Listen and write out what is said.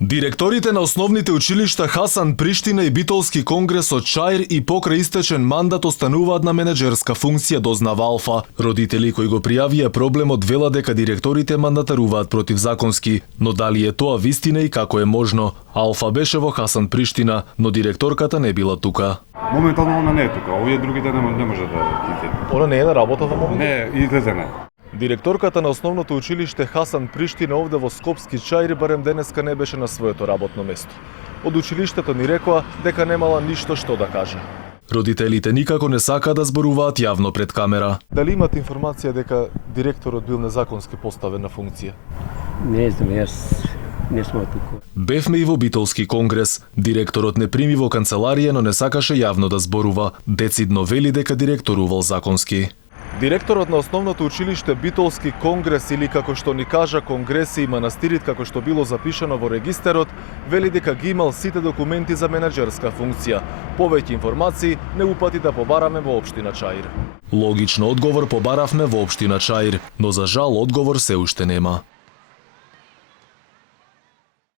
Директорите на основните училишта Хасан Приштина и Битолски конгрес од Чаир и покрај истечен мандат остануваат на менеджерска функција, дознава Алфа. Родители кои го пријавија проблемот велат дека директорите мандатаруваат противзаконски, но дали е тоа вистина и како е можно? Алфа беше во Хасан Приштина, но директорката не била тука. Моментално она не е тука, овие другите не може да иде. Она не е на работа во моментот? Не, излезена. Директорката на основното училиште Хасан Приштина овде во Скопски Чаир барем денеска не беше на своето работно место. Од училиштето ни рекоа дека немала ништо што да каже. Родителите никако не сакаат да зборуваат јавно пред камера. Дали имате информација дека директорот бил незаконски поставен на функција? Не знам, јас не сум тука. Бевме и во Битолски конгрес. Директорот не прими во канцеларија, но не сакаше јавно да зборува. Децидно вели дека директорувал законски. Директорот на основното училиште Битолски конгрес, или како што ни кажа конгреси и манастирит како што било запишано во регистерот, вели дека ги имал сите документи за менеджерска функција. Повеќе информации не упати да побараме во општина Чаир. Логично одговор побаравме во општина Чаир, но за жал одговор се уште нема.